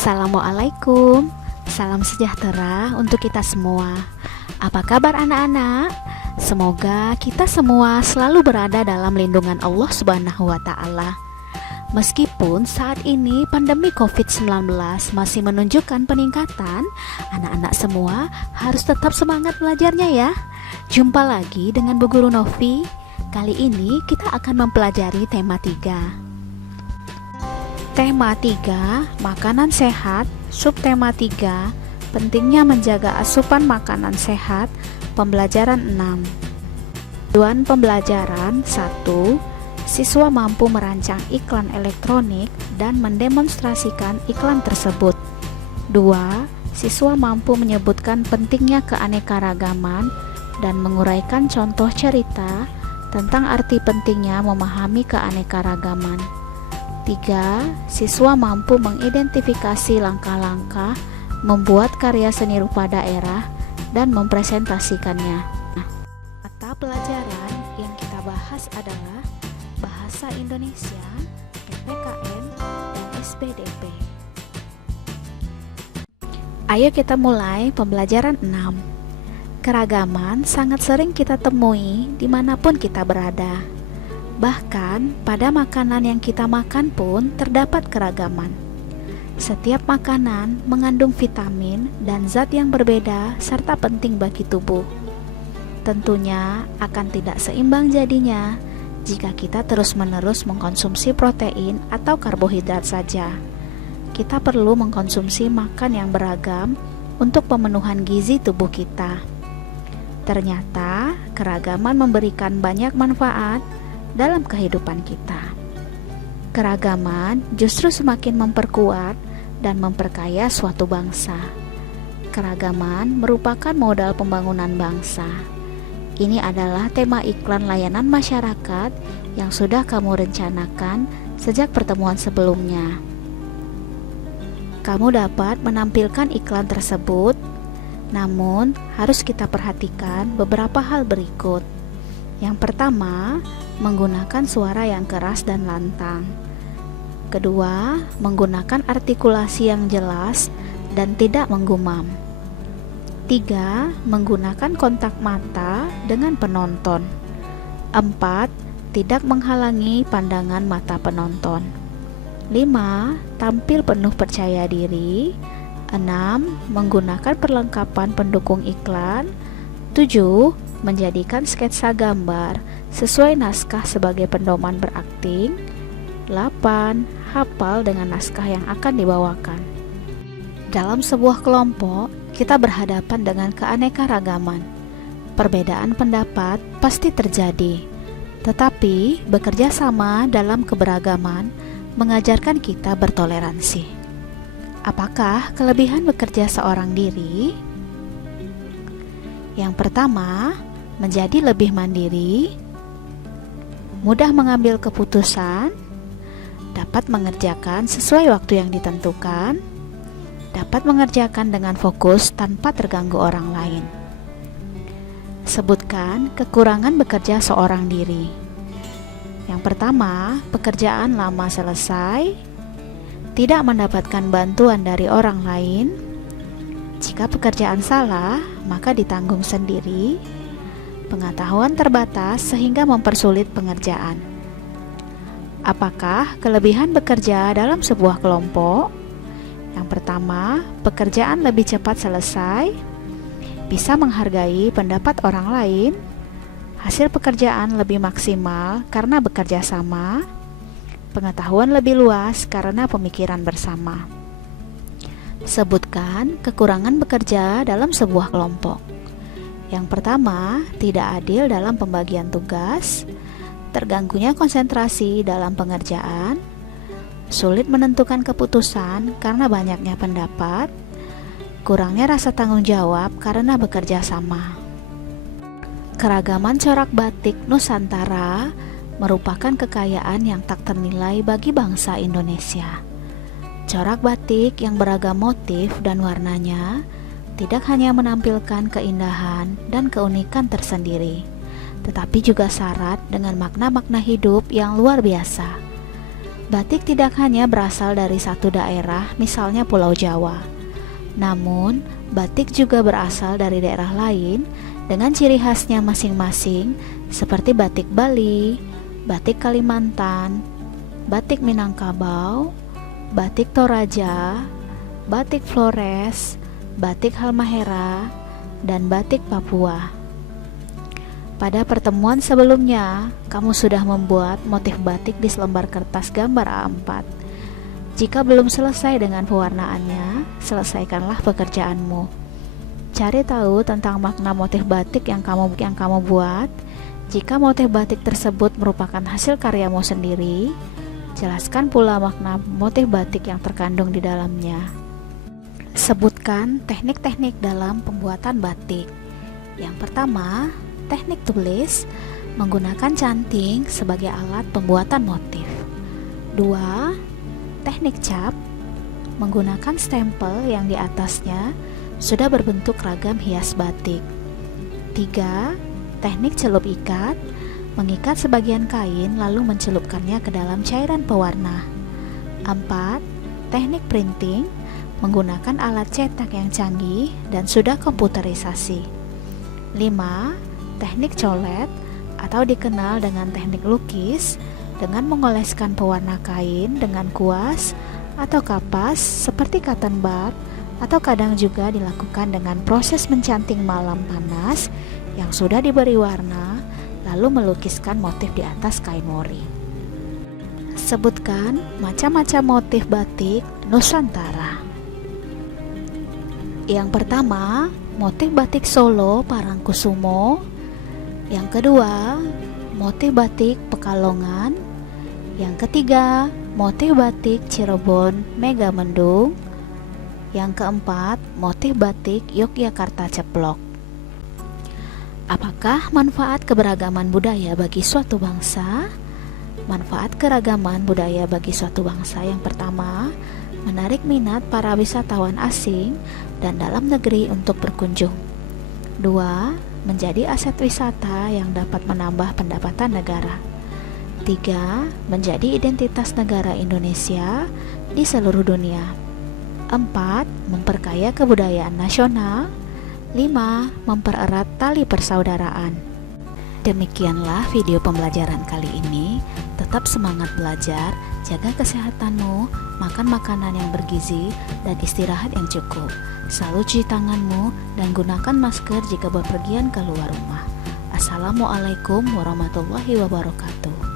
Assalamualaikum, salam sejahtera untuk kita semua. Apa kabar anak-anak? Semoga kita semua selalu berada dalam lindungan Allah Subhanahu wa Ta'ala. Meskipun saat ini pandemi COVID-19 masih menunjukkan peningkatan, anak-anak semua harus tetap semangat belajarnya ya. Jumpa lagi dengan Bu Guru Novi. Kali ini kita akan mempelajari tema 3. Tema 3, makanan sehat. Subtema 3, pentingnya menjaga asupan makanan sehat. Pembelajaran 6. Tujuan pembelajaran 1. Siswa mampu merancang iklan elektronik dan mendemonstrasikan iklan tersebut. 2. Siswa mampu menyebutkan pentingnya keanekaragaman dan menguraikan contoh cerita tentang arti pentingnya memahami keanekaragaman. 3. Siswa mampu mengidentifikasi langkah-langkah membuat karya seni rupa daerah dan mempresentasikannya. Mata pelajaran yang kita bahas adalah Bahasa Indonesia, PPKN, dan SPDP. Ayo kita mulai pembelajaran 6. Keragaman sangat sering kita temui dimanapun kita berada. Bahkan pada makanan yang kita makan pun terdapat keragaman. Setiap makanan mengandung vitamin dan zat yang berbeda serta penting bagi tubuh. Tentunya akan tidak seimbang jadinya jika kita terus-menerus mengkonsumsi protein atau karbohidrat saja. Kita perlu mengkonsumsi makan yang beragam untuk pemenuhan gizi tubuh kita. Ternyata keragaman memberikan banyak manfaat dalam kehidupan kita. Keragaman justru semakin memperkuat dan memperkaya suatu bangsa. Keragaman merupakan modal pembangunan bangsa. Ini adalah tema iklan layanan masyarakat yang sudah kamu rencanakan sejak pertemuan sebelumnya. Kamu dapat menampilkan iklan tersebut, namun harus kita perhatikan beberapa hal berikut. Yang pertama, menggunakan suara yang keras dan lantang. Kedua, menggunakan artikulasi yang jelas dan tidak menggumam. 3. Menggunakan kontak mata dengan penonton. 4. Tidak menghalangi pandangan mata penonton. 5. Tampil penuh percaya diri. 6. Menggunakan perlengkapan pendukung iklan. 7. Menjadikan sketsa gambar sesuai naskah sebagai pedoman berakting. 8. Hafal dengan naskah yang akan dibawakan. Dalam sebuah kelompok, kita berhadapan dengan keanekaragaman. Perbedaan pendapat pasti terjadi, tetapi bekerja sama dalam keberagaman mengajarkan kita bertoleransi. Apakah kelebihan bekerja seorang diri? Yang pertama, menjadi lebih mandiri, mudah mengambil keputusan, dapat mengerjakan sesuai waktu yang ditentukan, dapat mengerjakan dengan fokus tanpa terganggu orang lain. Sebutkan kekurangan bekerja seorang diri. Yang pertama, pekerjaan lama selesai, tidak mendapatkan bantuan dari orang lain. Jika pekerjaan salah, maka ditanggung sendiri. Pengetahuan terbatas sehingga mempersulit pengerjaan. Apakah kelebihan bekerja dalam sebuah kelompok? Yang pertama, pekerjaan lebih cepat selesai, bisa menghargai pendapat orang lain, hasil pekerjaan lebih maksimal karena bekerja sama, pengetahuan lebih luas karena pemikiran bersama. Sebutkan kekurangan bekerja dalam sebuah kelompok. Yang pertama, tidak adil dalam pembagian tugas, terganggunya konsentrasi dalam pengerjaan, sulit menentukan keputusan karena banyaknya pendapat, kurangnya rasa tanggung jawab karena bekerja sama. Keragaman corak batik Nusantara merupakan kekayaan yang tak ternilai bagi bangsa Indonesia. Corak batik yang beragam motif dan warnanya tidak hanya menampilkan keindahan dan keunikan tersendiri, tetapi juga syarat dengan makna-makna hidup yang luar biasa. Batik tidak hanya berasal dari satu daerah, misalnya Pulau Jawa. Namun, batik juga berasal dari daerah lain dengan ciri khasnya masing-masing, seperti batik Bali, batik Kalimantan, batik Minangkabau, batik Toraja, batik Flores, batik Halmahera, dan batik Papua. Pada pertemuan sebelumnya, kamu sudah membuat motif batik di selembar kertas gambar A4. Jika belum selesai dengan pewarnaannya, selesaikanlah pekerjaanmu. Cari tahu tentang makna motif batik yang kamu buat. Jika motif batik tersebut merupakan hasil karyamu sendiri, jelaskan pula makna motif batik yang terkandung di dalamnya. Sebutkan teknik-teknik dalam pembuatan batik. Yang pertama, teknik tulis, menggunakan canting sebagai alat pembuatan motif. 2. Teknik cap, menggunakan stempel yang di atasnya sudah berbentuk ragam hias batik. 3. Teknik celup ikat, mengikat sebagian kain lalu mencelupkannya ke dalam cairan pewarna. 4. Teknik printing, menggunakan alat cetak yang canggih dan sudah komputerisasi. 5. Teknik colet atau dikenal dengan teknik lukis, dengan mengoleskan pewarna kain dengan kuas atau kapas seperti cotton bud, atau kadang juga dilakukan dengan proses mencanting malam panas yang sudah diberi warna lalu melukiskan motif di atas kain mori. Sebutkan macam-macam motif batik Nusantara. Yang pertama, motif batik Solo Parangkusumo. Yang kedua, motif batik Pekalongan. Yang ketiga, motif batik Cirebon Megamendung. Yang keempat, motif batik Yogyakarta Ceplok. Apakah manfaat keberagaman budaya bagi suatu bangsa? Manfaat keragaman budaya bagi suatu bangsa yang pertama, menarik minat para wisatawan asing dan dalam negeri untuk berkunjung. 2. Menjadi aset wisata yang dapat menambah pendapatan negara. 3. Menjadi identitas negara Indonesia di seluruh dunia. 4. Memperkaya kebudayaan nasional. 5. Mempererat tali persaudaraan. Demikianlah video pembelajaran kali ini. Tetap semangat belajar, jaga kesehatanmu, makan makanan yang bergizi, dan istirahat yang cukup. Selalu cuci tanganmu dan gunakan masker jika bepergian keluar rumah. Assalamualaikum warahmatullahi wabarakatuh.